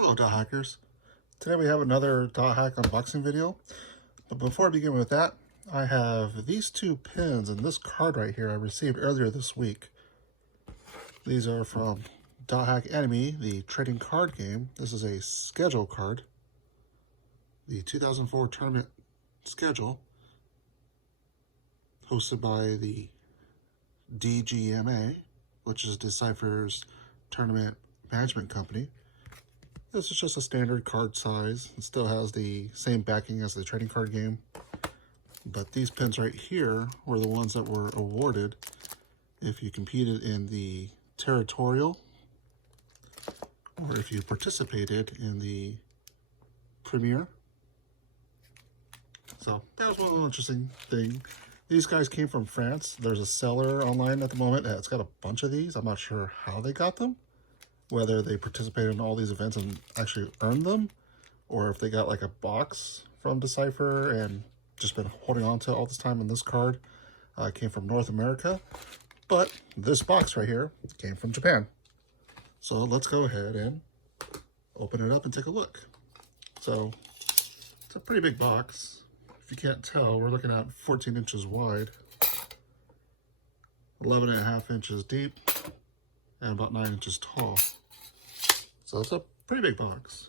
Hello Dot Hackers. Today we have another Dot Hack unboxing video. But before I begin with that, I have these two pins and this card right here I received earlier this week. These are from Dot Hack Enemy, the trading card game. This is a schedule card. The 2004 tournament schedule, hosted by the DGMA, which is Decipher's tournament management company. This is just a standard card size. It still has the same backing as the trading card game. But these pins right here were the ones that were awarded if you competed in the Territorial or if you participated in the Premiere. So that was one little interesting thing. These guys came from France. There's a seller online at the moment that's got a bunch of these. I'm not sure how they got them, whether they participated in all these events and actually earned them, or if they got like a box from Decipher and just been holding on to all this time. And this card came from North America, but this box right here came from Japan. So let's go ahead and open it up and take a look. So it's a pretty big box. If you can't tell, we're looking at 14 inches wide, 11.5 inches deep, and about 9 inches tall. So it's a pretty big box.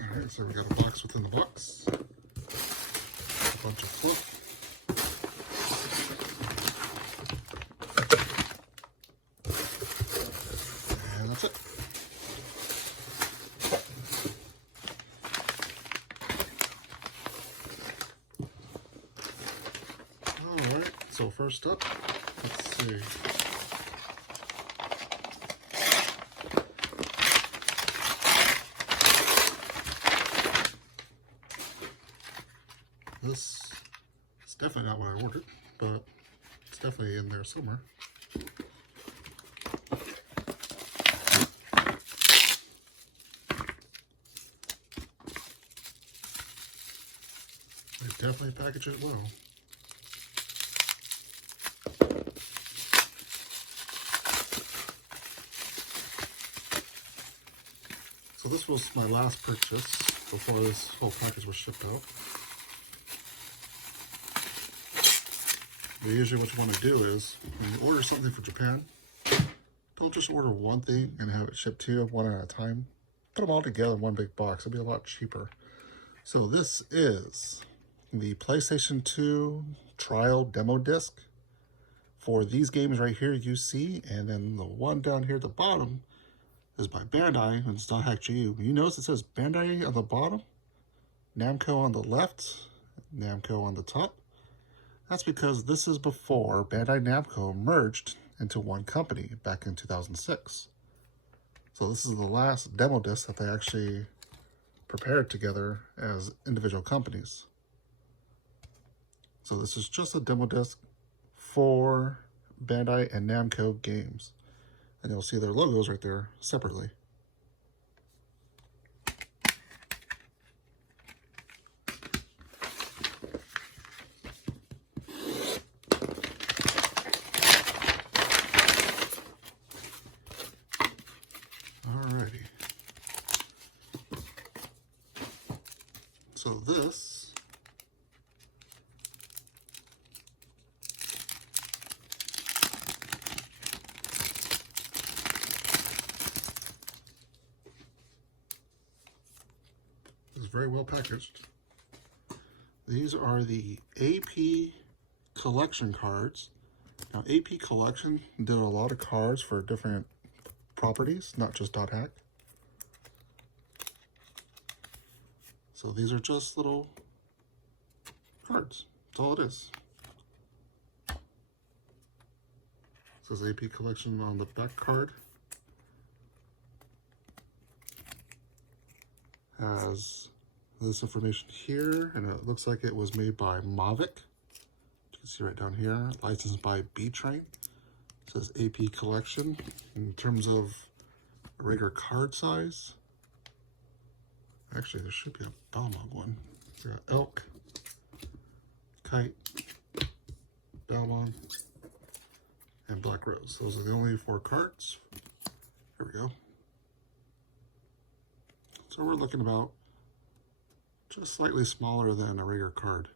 Alright, so we got a box within the box. A bunch of fluff. And that's it. Alright, so first up, let's see. This is definitely not what I ordered, but it's definitely in there somewhere. They definitely package it well. So this was my last purchase before this whole package was shipped out. But usually what you want to do is, when you order something from Japan, don't just order one thing and have it shipped to you one at a time. Put them all together in one big box. It'll be a lot cheaper. So this is the PlayStation 2 trial demo disc for these games right here you see, and then the one down here at the bottom is by Bandai, and it's Dothack GU. You notice it says Bandai on the bottom, Namco on the left, Namco on the top. That's because this is before Bandai Namco merged into one company back in 2006. So this is the last demo disc that they actually prepared together as individual companies. So this is just a demo disc for Bandai and Namco games. And you'll see their logos right there separately. Alrighty. So this is very well packaged. These are the AP collection cards. Now AP Collection did a lot of cards for different properties, not just Dot Hack. So these are just little cards. That's all it is. It says AP Collection on the back card. Has this information here, and it looks like it was made by Mavic. You can see right down here, licensed by B-Train. It says AP collection. In terms of regular card size, actually there should be a Balmung one. We got Elk, Kite, Balmung, and Blackrose. Those are the only 4 cards. Here we go. So we're looking about just slightly smaller than a regular card.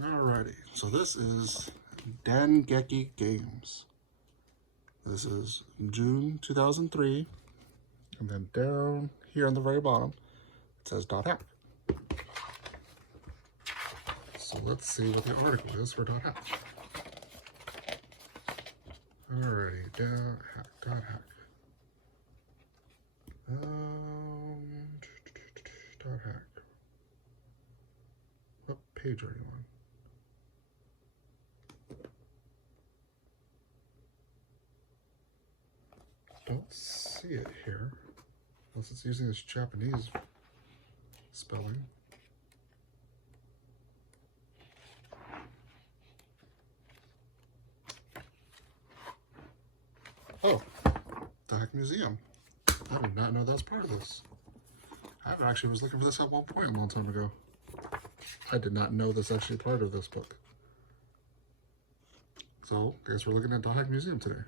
Alrighty, so this is Dengeki Games. This is June 2003, and then down here on the very bottom, it says Dothack. So let's see what the article is for Dothack. Alrighty, Dothack. Dothack. What page are you on? Don't see it here, unless it's using this Japanese spelling. Oh, Dothack Museum. I did not know that's part of this. I actually was looking for this at one point a long time ago. I did not know this actually part of this book. So, I guess we're looking at Dothack Museum today.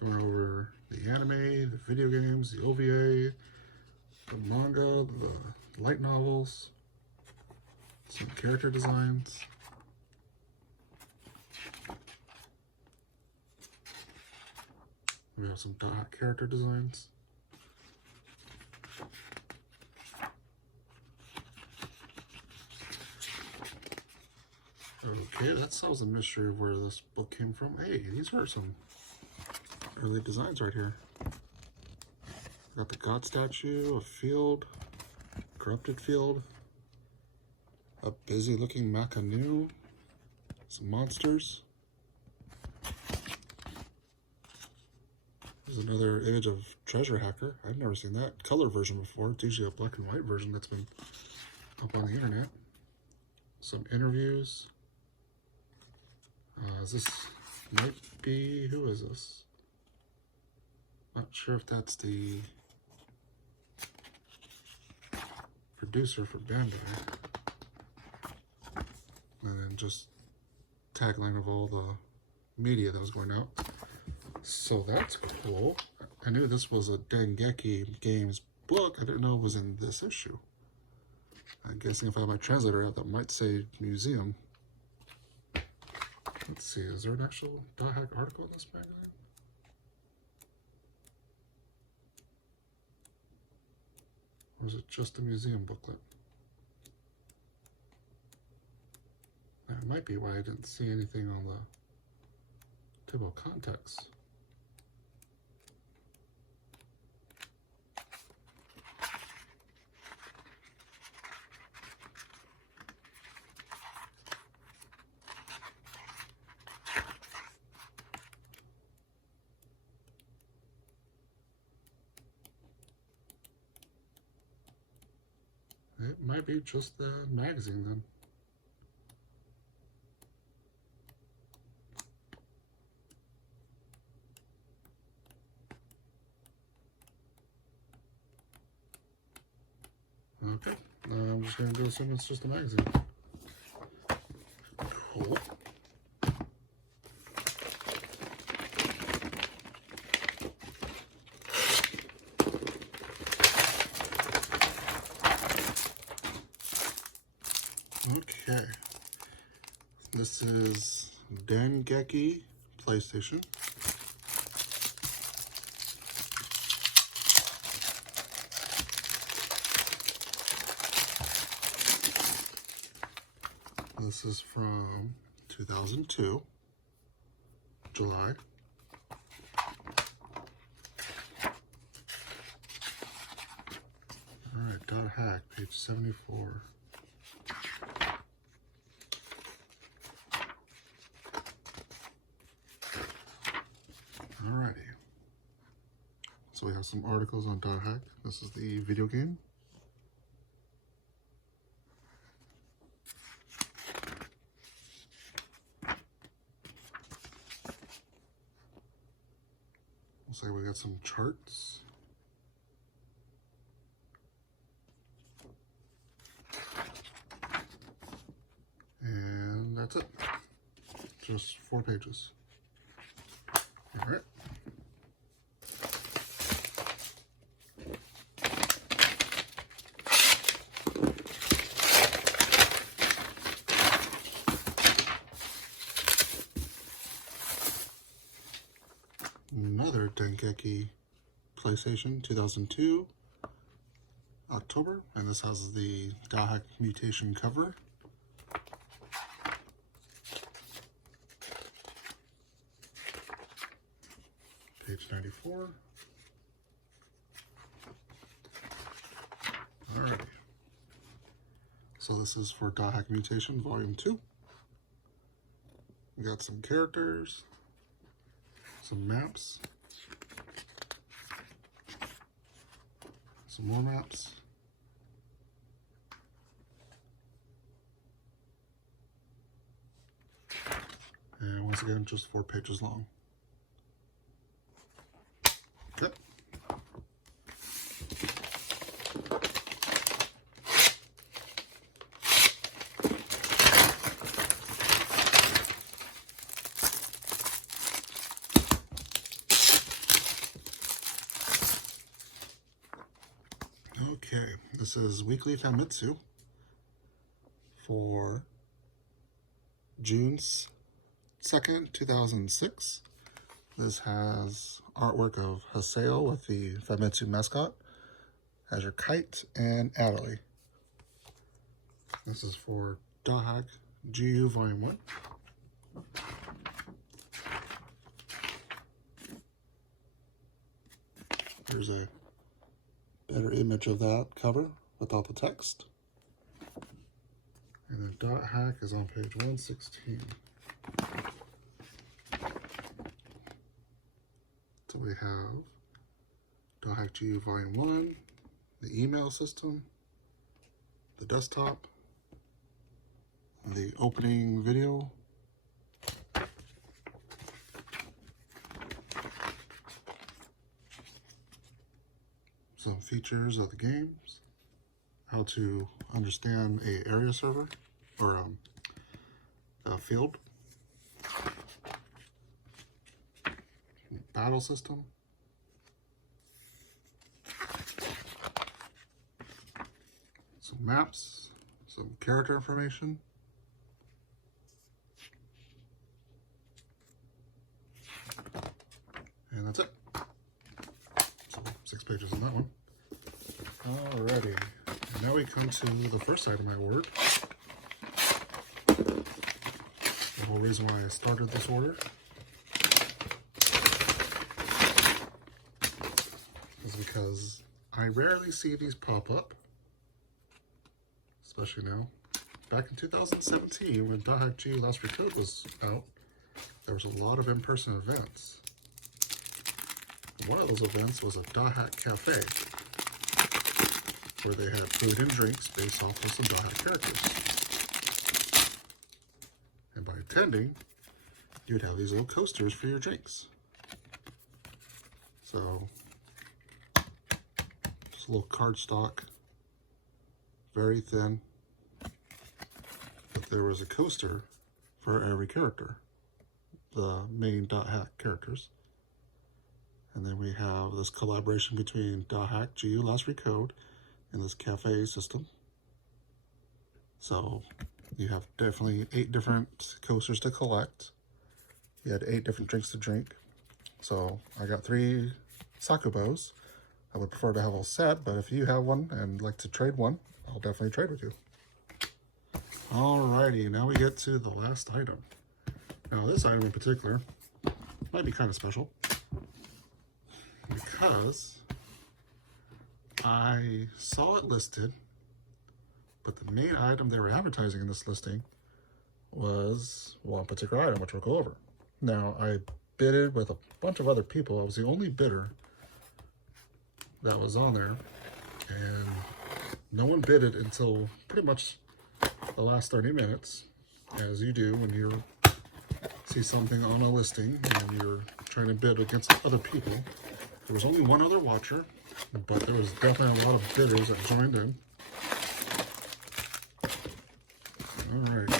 Going over the anime, the video games, the OVA, the manga, the light novels, some character designs. We have some Dothack character designs. Okay, that solves the mystery of where this book came from. Hey, these are some early designs right here. Got the god statue, a field, corrupted field, a busy looking Makanu, some monsters. There's another image of Treasure Hacker. I've never seen that color version before. It's usually a black and white version that's been up on the internet. Some interviews. This might be, who is this? Not sure if that's the producer for Bandai. And then just tagline of all the media that was going out. So that's cool. I knew this was a Dengeki Games book. I didn't know it was in this issue. I'm guessing if I have my translator out, that might say museum. Let's see, is there an actual Dothack article in this magazine? Or is it just a museum booklet? That might be why I didn't see anything on the table of contents. It might be just the magazine then. Okay, I'm just going to assume it's just a magazine. Cool. Okay, this is Dengeki Playstation. this is from 2002, July. Alright, Dothack, page 74. Alrighty. So we have some articles on Dothack. This is the video game. Looks like we got some charts. And that's it. Just 4 pages. All right. Another Dengeki Playstation 2002, October, and this has the Dothack mutation cover. Page 94. Alrighty. So this is for Dothack Mutation Volume 2. We got some characters, some maps, some more maps, and once again, just 4 pages long. Okay. Okay, this is Weekly Famitsu for June 2nd, 2006. This has artwork of Haseo with the Famitsu mascot, has your Kite and Adderley. This is for Dothack GU Volume 1. Here's a better image of that cover without the text. And then Dothack is on page 116. So we have Dothack GU Volume 1, the email system, the desktop, the opening video, some features of the games, how to understand a area server or a field, battle system, some maps, some character information, and that's it. So 6 pages on that one. Alrighty, and now we come to the first item I ordered. The whole reason why I started this order is because I rarely see these pop up, especially now. Back in 2017, when Dothack GU Last Recode was out, there was a lot of in-person events. One of those events was a Dothack Cafe, where they had food and drinks based off of some Dothack characters. And by attending, you'd have these little coasters for your drinks. So, just a little cardstock, very thin, but there was a coaster for every character, the main Dothack characters. And then we have this collaboration between Dothack GU Last Recode and this cafe system. So you have definitely 8 different coasters to collect. You had 8 different drinks to drink. So I got 3 Sakubos. I would prefer to have a set, but if you have one and like to trade one, I'll definitely trade with you. Alrighty, now we get to the last item. Now this item in particular might be kind of special because I saw it listed, but the main item they were advertising in this listing was one particular item, which we'll go over. Now, I bidded with a bunch of other people. I was the only bidder that was on there, and no one bidded until pretty much the last 30 minutes, as you do when you see something on a listing and you're trying to bid against other people. There was only one other watcher, but there was definitely a lot of bidders that joined in. All right,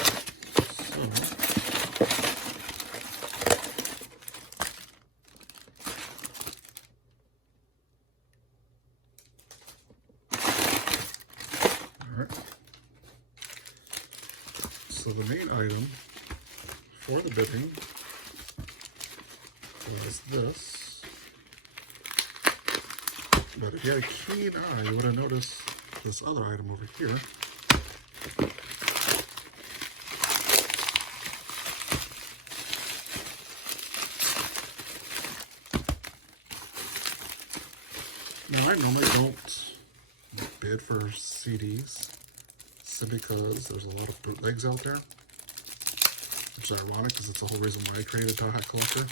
so the main item for the bidding was this. But if you had a keen eye, you would have noticed this other item over here. Now, I normally don't bid for CDs simply because there's a lot of bootlegs out there, which is ironic because it's the whole reason why I created Dothack Collector.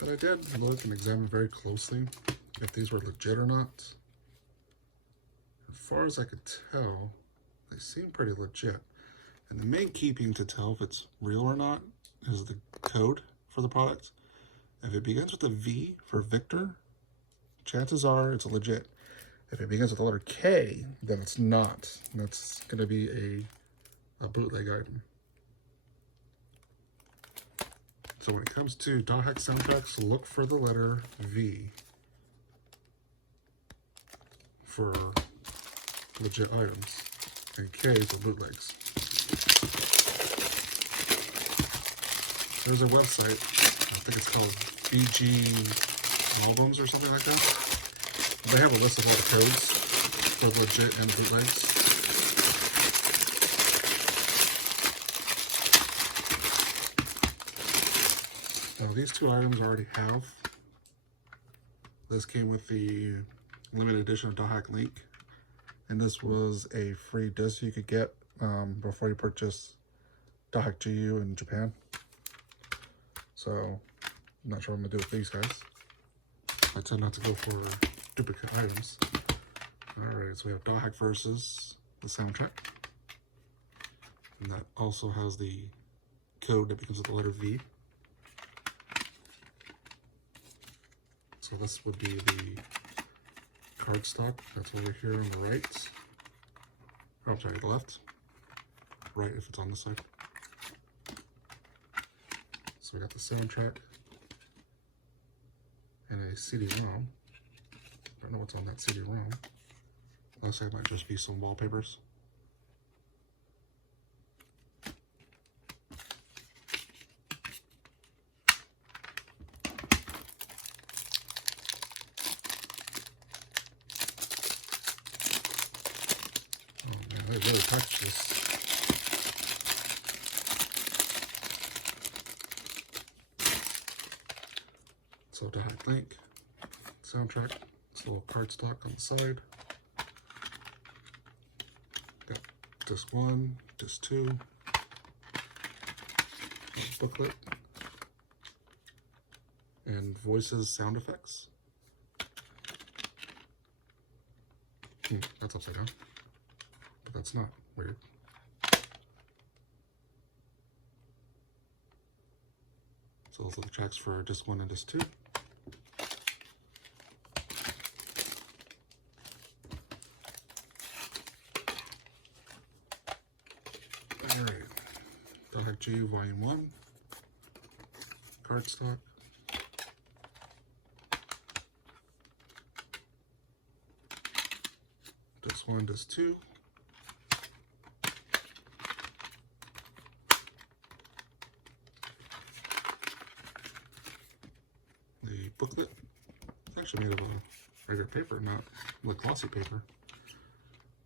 But I did look and examine very closely if these were legit or not. As far as I could tell, they seem pretty legit. And the main key being to tell if it's real or not is the code for the product. If it begins with a V for Victor, chances are it's legit. If it begins with the letter K, then it's not. And that's going to be a bootleg item. So when it comes to Dothack soundtracks, look for the letter V for legit items, and K for bootlegs. There's a website, I think it's called BG Albums or something like that. They have a list of all the codes for legit and bootlegs. Now these two items I already have. This came with the limited edition of Dothack Link, and this was a free disc you could get before you purchase Dothack GU in Japan. So, I'm not sure what I'm going to do with these guys. I tend not to go for duplicate items. Alright, so we have Dothack versus the soundtrack. And that also has the code that begins with the letter V. So this would be the cardstock. That's over here on the right. Oh, I'm sorry, the left. Right if it's on this side. So we got the soundtrack and a CD-ROM. Don't know what's on that CD-ROM. Looks like it might just be some wallpapers. Oh man, they really touched this. So Dothack Link, soundtrack, this little cardstock on the side. Got disc 1, disc 2, booklet, and voices, sound effects. That's upside down, but that's not weird. So those are the tracks for disc 1 and disc 2. Alright, Dothack GU Volume 1, cardstock, disc 1, disc 2, a booklet. It's actually made of a regular paper, not like glossy paper.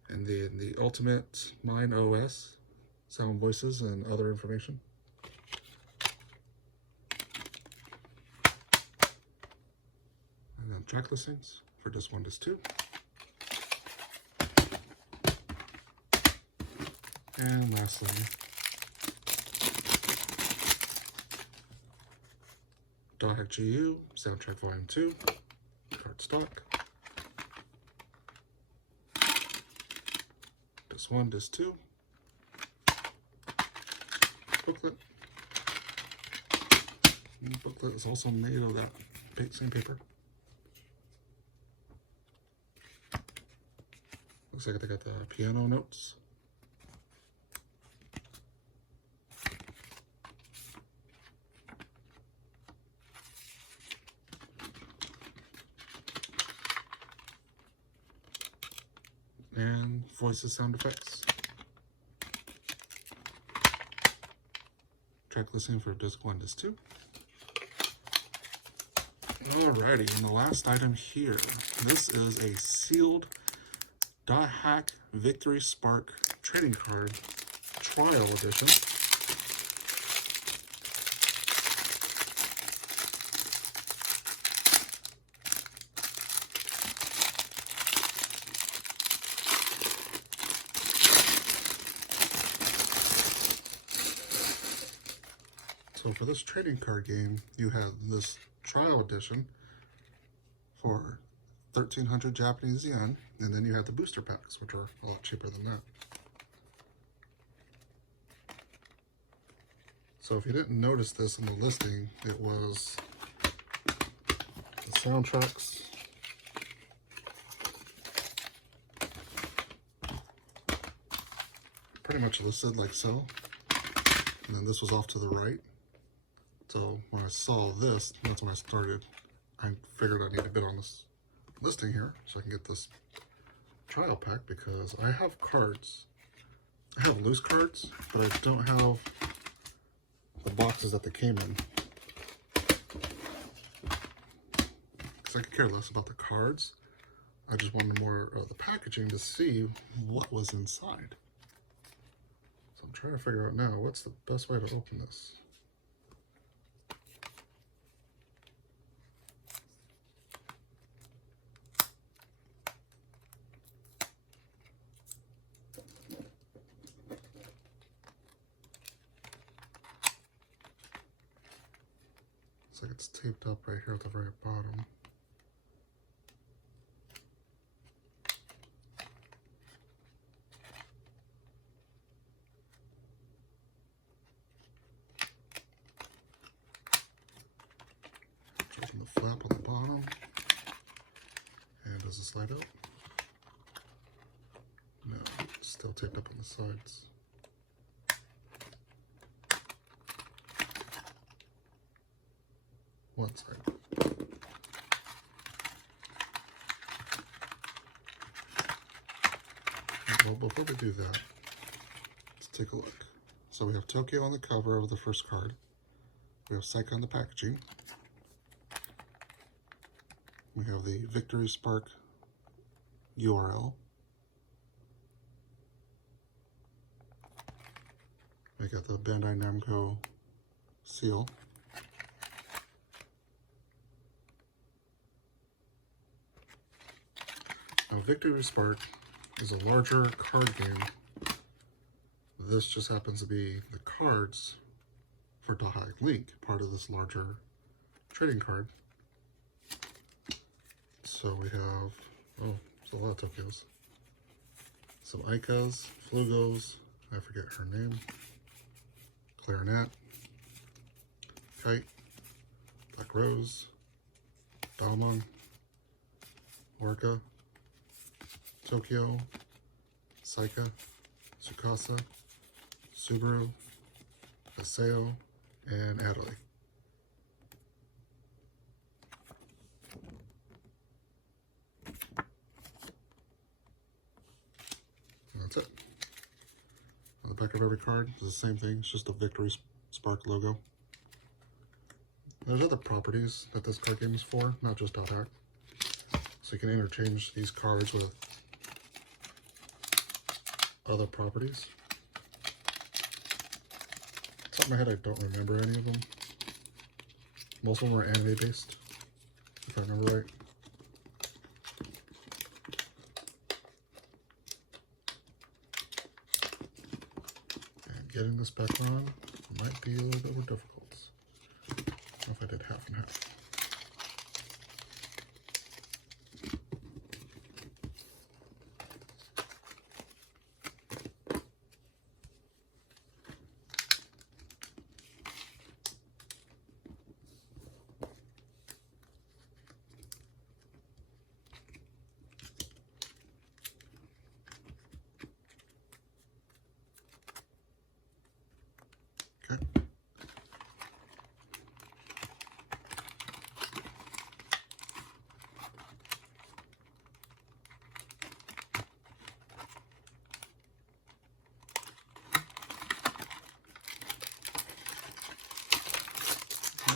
And then the Ultimate Mind OS, sound, voices, and other information. And then track listings for disc 1, disc 2. And lastly, Dothack GU, Soundtrack Volume 2, card stock. Disc 1, disc 2. Booklet. And the booklet is also made of that same paper. Looks like they got the piano notes. And voices, sound effects. Track listing for disc 1, disc 2. Alrighty, and the last item here. This is a sealed Dothack Victory Spark trading card trial edition. So for this trading card game, you have this trial edition for 1,300 Japanese yen, and then you have the booster packs, which are a lot cheaper than that. So if you didn't notice this in the listing, it was the soundtracks, pretty much listed like so, and then this was off to the right. So when I saw this, that's when I figured I need to bid on this listing here so I can get this trial pack, because I have cards. I have loose cards, but I don't have the boxes that they came in. Because I could care less about the cards. I just wanted more of the packaging to see what was inside. So I'm trying to figure out now, what's the best way to open this? Looks like it's taped up right here at the very bottom. Open the flap on the bottom. And does it slide out? No, it's still taped up on the sides. One side. Well, before we do that, let's take a look. So we have Tokyo on the cover of the first card. We have Psyche on the packaging. We have the Victory Spark URL. We got the Bandai Namco seal. Now, Victory Spark is a larger card game. This just happens to be the cards for Dothack Link, part of this larger trading card. So we have, oh, there's a lot of Tokyos. Some Aikas, Flugos, I forget her name, Clarinet, Kite, Blackrose, Balmung, Orca, Tokyo, Psyche, Tsukasa, Subaru, Aseo, and Adley. And that's it. On the back of every card is the same thing, it's just the Victory Spark logo. there's other properties that this card game is for, not just Dothack. So you can interchange these cards with other properties. Top of my head, I don't remember any of them. Most of them are anime based, if I remember right. And getting this back on might be a little bit more difficult. I don't know if I did half and half. Okay.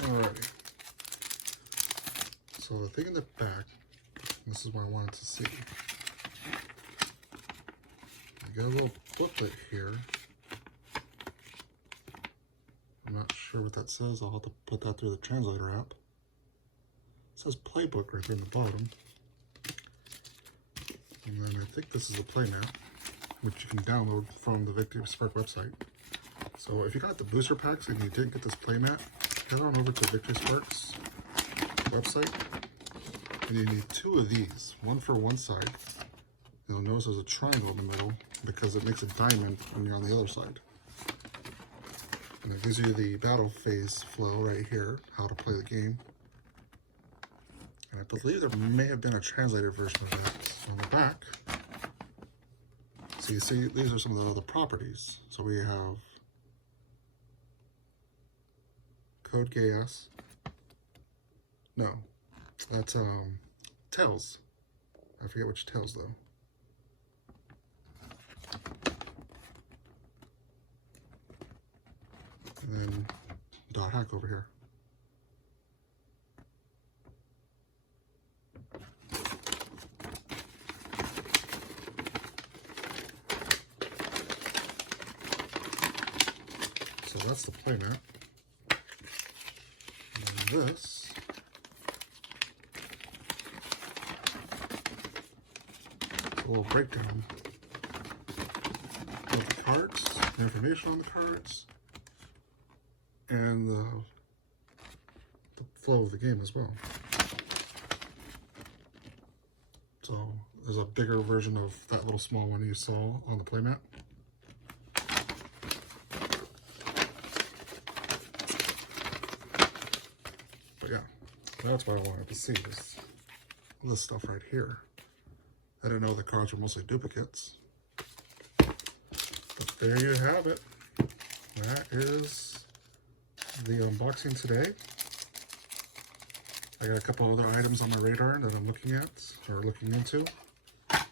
Alrighty. So the thing in the back, this is what I wanted to see. You got a little booklet here. I'm not sure what that says. I'll have to put that through the translator app. It says playbook right there in the bottom. And then I think this is a playmat, which you can download from the Victory Spark website. So if you got the booster packs and you didn't get this playmat, head on over to Victory Spark's website. And you need 2 of these, one for one side. You'll notice there's a triangle in the middle because it makes a diamond when you're on the other side. And it gives you the battle phase flow right here, how to play the game. And I believe there may have been a translated version of that on the back. So you see, these are some of the other properties. So we have Code Gas. No, that's Tails. I forget which Tails though. And then Dothack over here. So that's the playmat. And this is a little breakdown of the cards, the information on the cards, and the flow of the game as well. So there's a bigger version of that little small one you saw on the playmat. But yeah, that's what I wanted to see, is this stuff right here. I didn't know the cards were mostly duplicates. But there you have it. That is the unboxing today. I got a couple other items on my radar that I'm looking at or looking into. I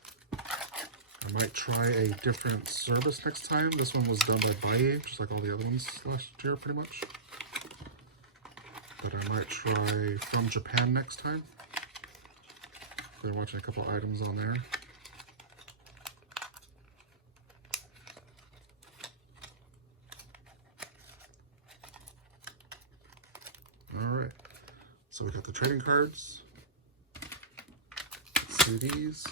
might try a different service next time. This one was done by Bandai, just like all the other ones last year pretty much. But I might try from Japan next time. Been watching a couple items on there. Alright, so we got the trading cards, CDs,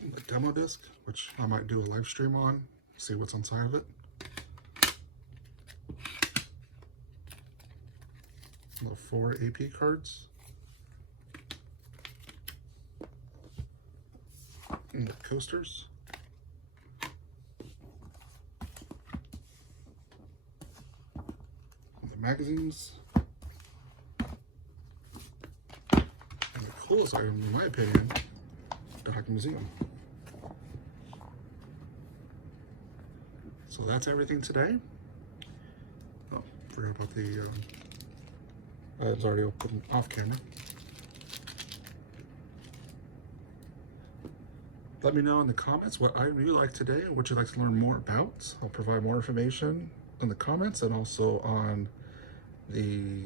the demo disc, which I might do a live stream on, see what's inside of it. The 4 AP cards. And the coasters. And the magazines. And the coolest item, in my opinion, the Dothack Museum. So that's everything today. Oh, forgot about the I was already open off camera. Let me know in the comments what item you like today and what you'd like to learn more about. I'll provide more information in the comments and also on the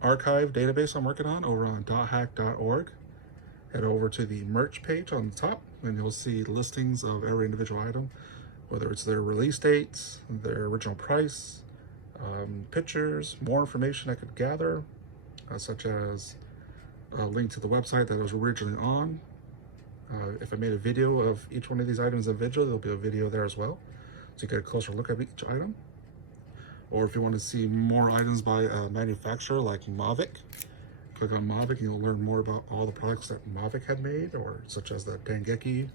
archive database I'm working on over on dothack.org. Head over to the merch page on the top and you'll see listings of every individual item, whether it's their release dates, their original price, pictures, more information I could gather, such as a link to the website that I was originally on. If I made a video of each one of these items individually, there'll be a video there as well, so you get a closer look at each item. Or if you want to see more items by a manufacturer like Mavic, click on Mavic and you'll learn more about all the products that Mavic had made, or such as the Dengeki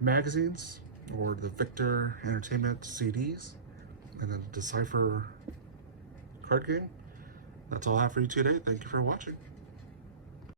magazines, or the Victor Entertainment CDs, and the Decipher card game. That's all I have for you today. Thank you for watching.